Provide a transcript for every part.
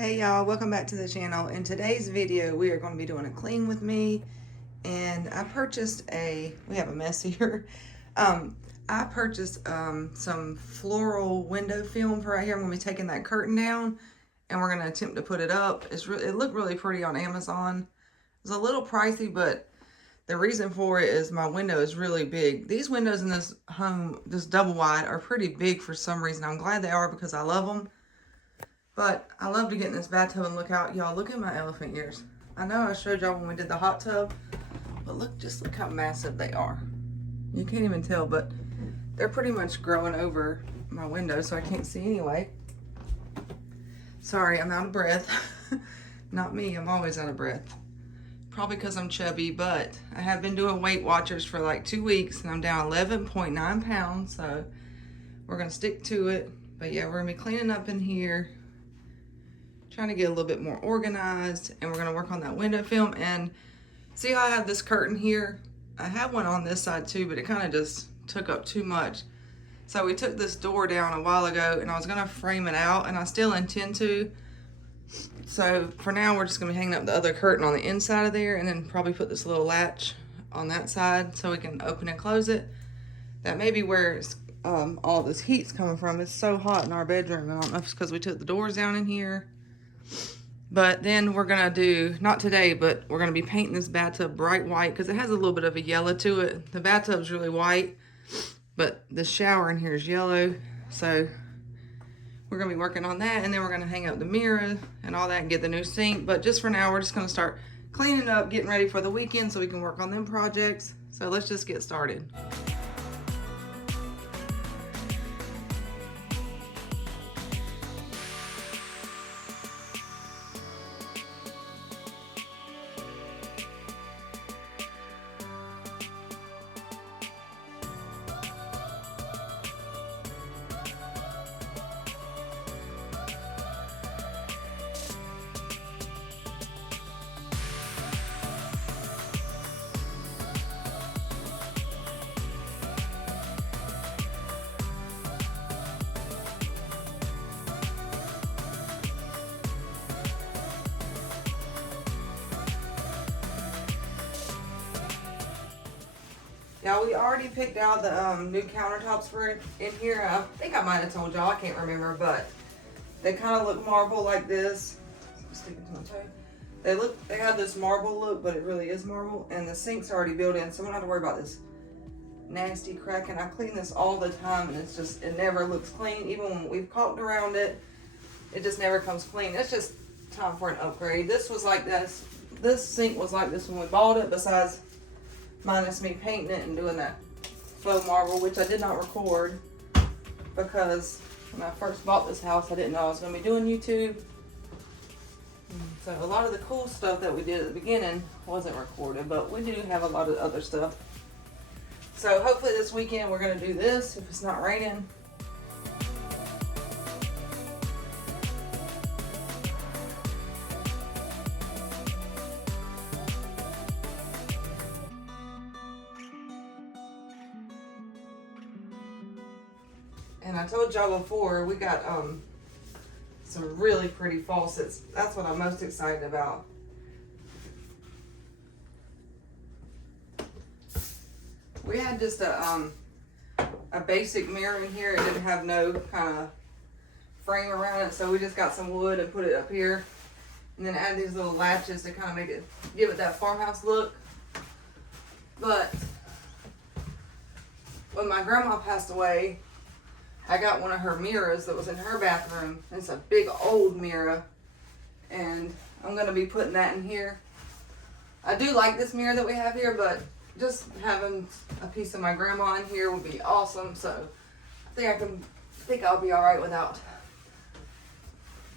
Hey y'all, welcome back to the channel. In today's video, we are going to be doing a clean with me. And I purchased we have a mess here. I purchased some floral window film for right here. I'm going to be taking that curtain down and we're going to attempt to put it up. It looked really pretty on Amazon. It's a little pricey, but the reason for it is my window is really big. These windows in this home, this double wide, are pretty big for some reason. I'm glad they are because I love them. But I love to get in this bathtub and look out. Y'all, look at my elephant ears. I know I showed y'all when we did the hot tub, but just look how massive they are. You can't even tell, but they're pretty much growing over my window, so I can't see anyway. Sorry, I'm out of breath. Not me, I'm always out of breath. Probably because I'm chubby, but I have been doing Weight Watchers for like 2 weeks, and I'm down 11.9 pounds, so we're gonna stick to it. But yeah, we're gonna be cleaning up in here, trying to get a little bit more organized, and we're going to work on that window film. And see how I have this curtain here? I have one on this side too, but it kind of just took up too much. So we took this door down a while ago, and I was going to frame it out, and I still intend to. So for now, we're just going to be hanging up the other curtain on the inside of there, and then probably put this little latch on that side so we can open and close it. That may be where it's, all this heat's coming from. It's so hot in our bedroom. I don't know if it's because we took the doors down in here. But then we're gonna do, not today, but we're gonna be painting this bathtub bright white because it has a little bit of a yellow to it. The bathtub's really white, but the shower in here is yellow. So we're gonna be working on that, and then we're gonna hang up the mirror and all that and get the new sink. But just for now, we're just gonna start cleaning up, getting ready for the weekend so we can work on them projects. So let's just get started. Now, we already picked out the new countertops for in here. I think I might have told y'all, I can't remember, but they kind of look marble like this. Sticking to my toe. They have this marble look, but it really is marble, and the sink's already built in, so we don't have to worry about this nasty cracking. I clean this all the time, and it never looks clean. Even when we've caulked around it, it just never comes clean. It's just time for an upgrade. This was like this. This sink was like this when we bought it, besides minus me painting it and doing that faux marble, which I did not record because when I first bought this house, I didn't know I was going to be doing YouTube. So a lot of the cool stuff that we did at the beginning wasn't recorded, but we do have a lot of other stuff. So hopefully this weekend we're going to do this if it's not raining. And I told y'all before, we got some really pretty faucets. That's what I'm most excited about. We had just a basic mirror in here. It didn't have no kind of frame around it, so we just got some wood and put it up here. And then add these little latches to kind of give it that farmhouse look. But when my grandma passed away, I got one of her mirrors that was in her bathroom. It's a big old mirror, and I'm going to be putting that in here. I do like this mirror that we have here, but just having a piece of my grandma in here would be awesome. So I think I'll be all right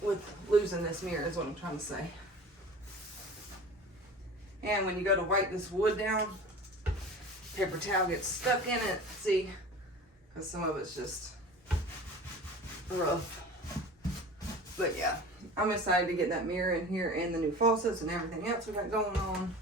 with losing this mirror is what I'm trying to say. And when you go to wipe this wood down, paper towel gets stuck in it. See, because some of it's just rough. But yeah, I'm excited to get that mirror in here and the new faucets and everything else we got going on.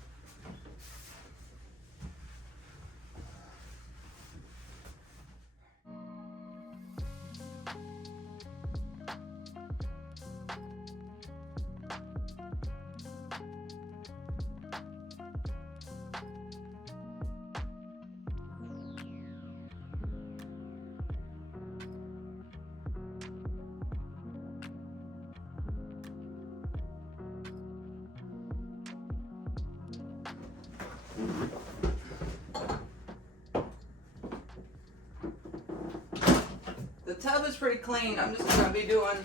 The tub is pretty clean. I'm just going to be doing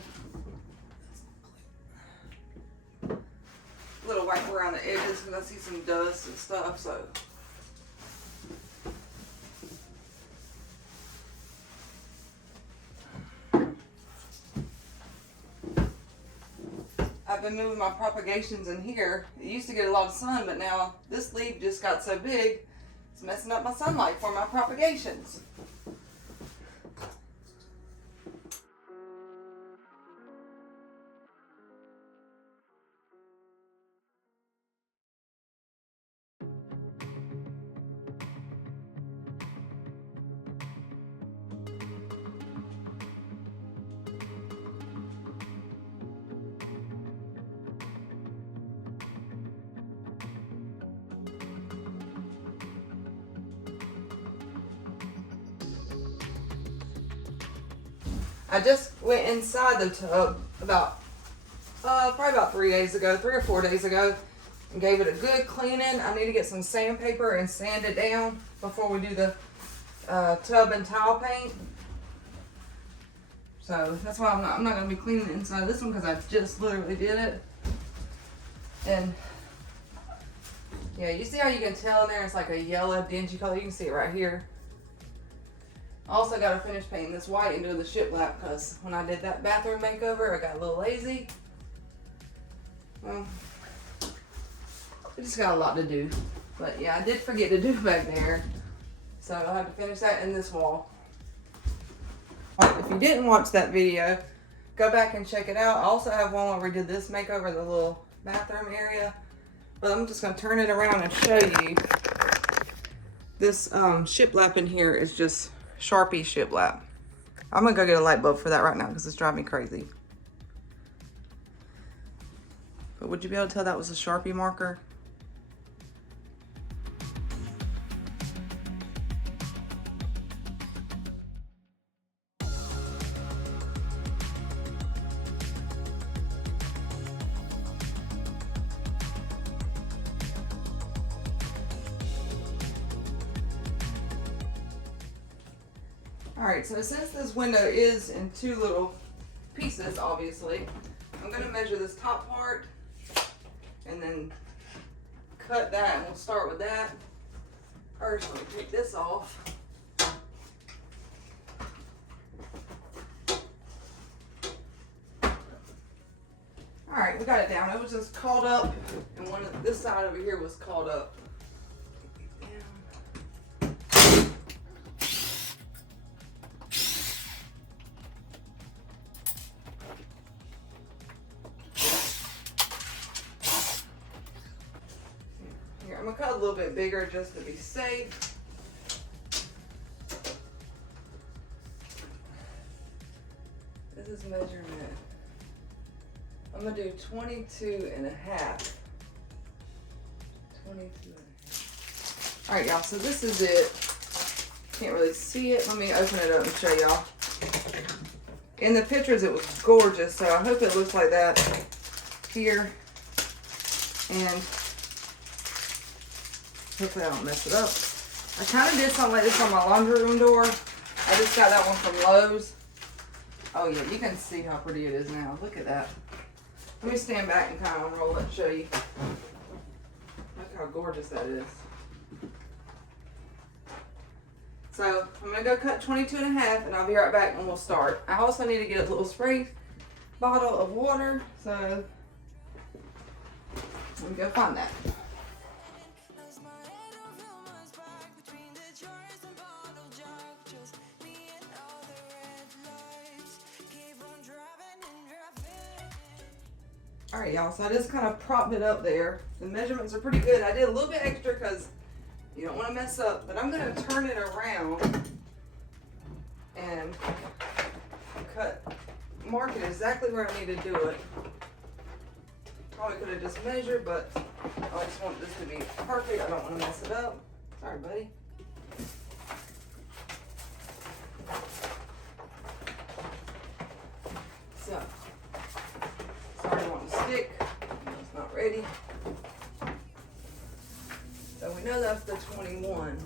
a little wipe around the edges because I see some dust and stuff. So I've been moving my propagations in here. It used to get a lot of sun, but now this leaf just got so big, it's messing up my sunlight for my propagations. I just went inside the tub probably about 3 or 4 days ago, and gave it a good cleaning. I need to get some sandpaper and sand it down before we do the tub and tile paint. So that's why I'm not going to be cleaning the inside of this one, because I just literally did it. And yeah, you see how you can tell in there it's like a yellow dingy color? You can see it right here. Also got to finish painting this white and doing the shiplap, because when I did that bathroom makeover, I got a little lazy. Well, I just got a lot to do. But yeah, I did forget to do back there. So I'll have to finish that in this wall. If you didn't watch that video, go back and check it out. I also have one where we did this makeover, the little bathroom area. But I'm just going to turn it around and show you. This shiplap in here is just Sharpie shiplap. I'm gonna go get a light bulb for that right now because it's driving me crazy. But would you be able to tell that was a Sharpie marker? Alright, so since this window is in two little pieces, obviously, I'm going to measure this top part and then cut that, and we'll start with that. First, let me take this off. Alright, we got it down. It was just caught up, and this side over here was caught up. I'm gonna cut a little bit bigger just to be safe. This is measurement. I'm gonna do 22 and a half. 22 and a half. All right, y'all, so this is it. Can't really see it. Let me open it up and show y'all. In the pictures, it was gorgeous, so I hope it looks like that here. And hopefully I don't mess it up. I kind of did something like this on my laundry room door. I just got that one from Lowe's. Oh yeah, you can see how pretty it is now. Look at that. Let me stand back and kind of unroll it and show you. Look how gorgeous that is. So I'm going to go cut 22 and a half, and I'll be right back and we'll start. I also need to get a little spray bottle of water, so let me go find that. Alright, y'all, so I just kind of propped it up there. The measurements are pretty good. I did a little bit extra because you don't want to mess up, but I'm going to turn it around and mark it exactly where I need to do it. Probably could have just measured, but I just want this to be perfect. I don't want to mess it up. Sorry, buddy. So, sorry, I want to stick. It's not ready. So we know that's the 21.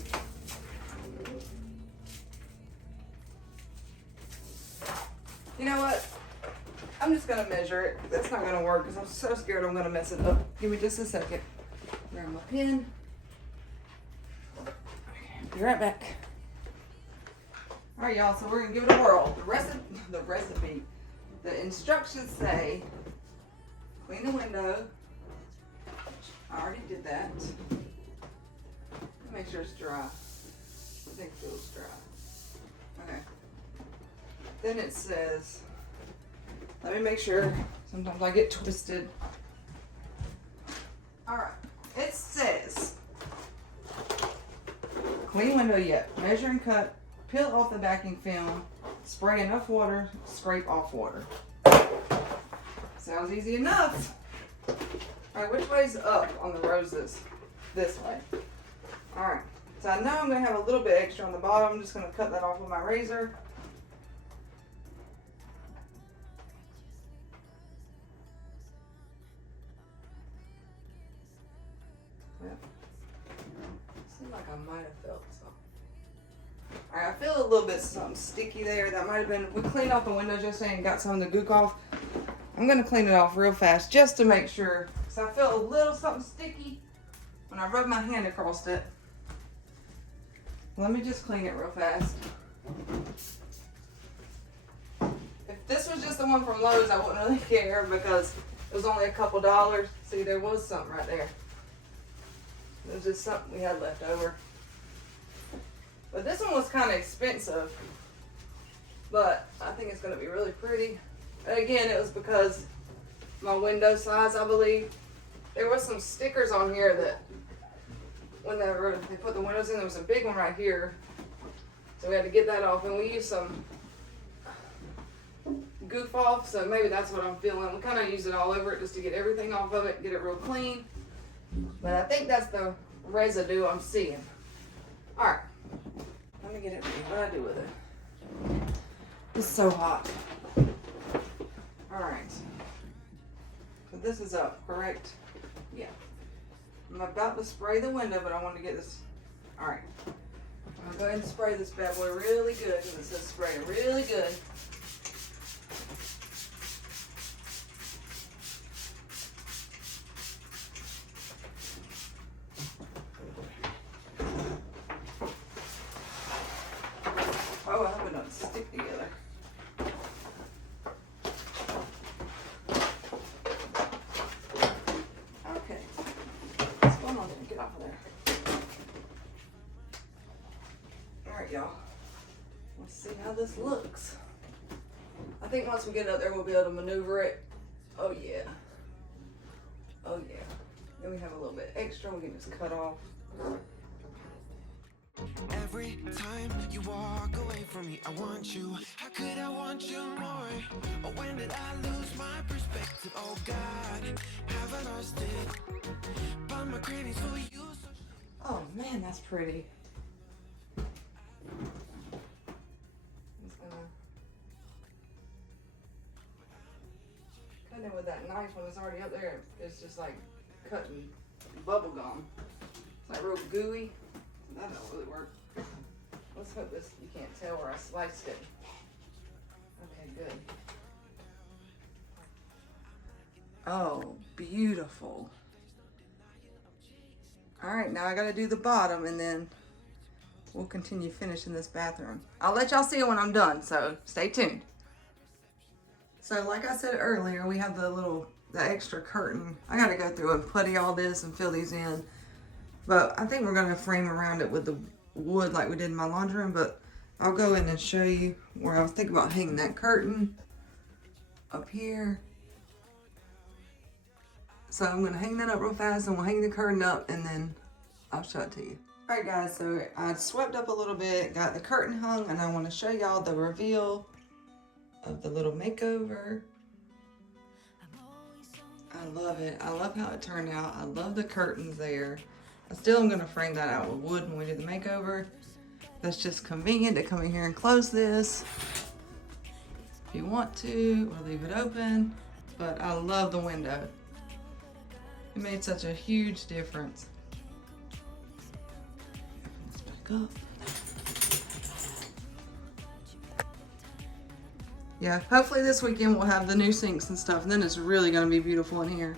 You know what? I'm just gonna measure it. That's not gonna work because I'm so scared I'm gonna mess it up. Give me just a second. Grab my pen. Be right back. All right, y'all. So we're gonna give it a whirl. The recipe. The instructions say clean the window. I already did that. Make sure it's dry. I think it feels dry. Okay. Then it says, let me make sure. Sometimes I get twisted. All right. It says, clean window yet. Measure and cut. Peel off the backing film. Spray enough water. Scrape off water. Sounds easy enough. All right, which way's up on the roses? This way. All right. So I know I'm going to have a little bit extra on the bottom. I'm just going to cut that off with my razor. Yep. Seemed like I might have felt something. All right, I feel a little bit something sticky there. That might have been, we cleaned off the windows yesterday and got some of the gook off. I'm going to clean it off real fast just to make sure. So I feel a little something sticky when I rub my hand across it. Let me just clean it real fast. If this was just the one from Lowe's, I wouldn't really care because it was only a couple dollars. See, there was something right there. It was just something we had left over. But this one was kind of expensive. But I think it's going to be really pretty. And again, it was because my window size, I believe. There was some stickers on here that whenever they put the windows in, there was a big one right here. So we had to get that off, and we used some goof off, so maybe that's what I'm feeling. We kind of use it all over it just to get everything off of it, get it real clean. But I think that's the residue I'm seeing. All right, let me get it ready. What do I do with it? It's so hot. All right, so this is up, correct? Yeah. I'm about to spray the window, but I want to get this. All right. I'm going to go ahead and spray this bad boy really good because it says spray it really good. Oh, I hope it doesn't stick together. Y'all, let's see how this looks. I think once we get up there, we'll be able to maneuver it. Oh yeah. Oh yeah. Then we have a little bit extra. We can just cut off. Every time you walk away from me, I want you. How could I want you more? Or when did I lose my perspective? Oh God, have I lost it? But my cravings for you. Oh man, that's pretty. Cutting it with that knife when it's already up there, it's just like cutting bubble gum. It's like real gooey. That don't really work. Let's hope this, you can't tell where I sliced it. Okay, good. Oh, beautiful. All right, now I gotta do the bottom and then we'll continue finishing this bathroom. I'll let y'all see it when I'm done, so stay tuned. So like I said earlier, we have the extra curtain. I gotta go through and putty all this and fill these in. But I think we're gonna frame around it with the wood like we did in my laundry room, but I'll go in and show you where I was thinking about hanging that curtain up here. So I'm gonna hang that up real fast and we'll hang the curtain up and then I'll show it to you. All right guys, so I swept up a little bit, got the curtain hung, and I wanna show y'all the reveal of the little makeover. I love it. I love how it turned out. I love the curtains there. I still am gonna frame that out with wood when we do the makeover. That's just convenient to come in here and close this if you want to, or leave it open. But I love the window. It made such a huge difference. Open this back up. Yeah, hopefully this weekend we'll have the new sinks and stuff, and then it's really going to be beautiful in here.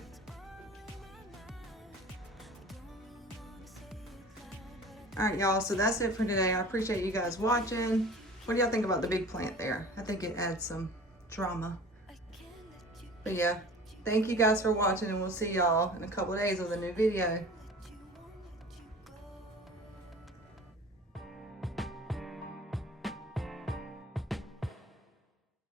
Alright y'all, so that's it for today. I appreciate you guys watching. What do y'all think about the big plant there? I think it adds some drama. But yeah, thank you guys for watching, and we'll see y'all in a couple of days with a new video.